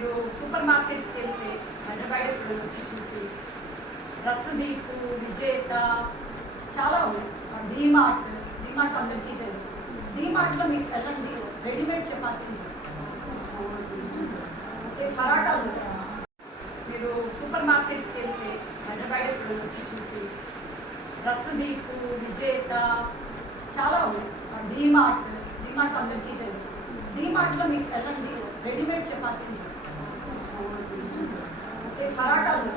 మీరు సూపర్ మార్కెట్స్కి వెళ్తే హైదరాబాద్ ఇప్పుడు వచ్చి చూసి రత్నదీప్, విజేత చాలా ఉన్నాయి. డీమార్ట్ అందరికీ తెలుసు. డీమార్ట్లో మీకు వెళ్ళండి, రెడీమేడ్ చపాతీలు, పరాటాలు. మీరు సూపర్ మార్కెట్స్కి వెళ్తే హైదరాబాద్ ఇప్పుడు వచ్చి చూసి రత్నదీప్, విజేత చాలా ఉన్నాయి. డీమార్ట్ అందరికీ తెలుసు. డీమార్ట్లో మీకు వెళ్ళండి, రెడీమేడ్ చపాతీలు, పరాటాలు.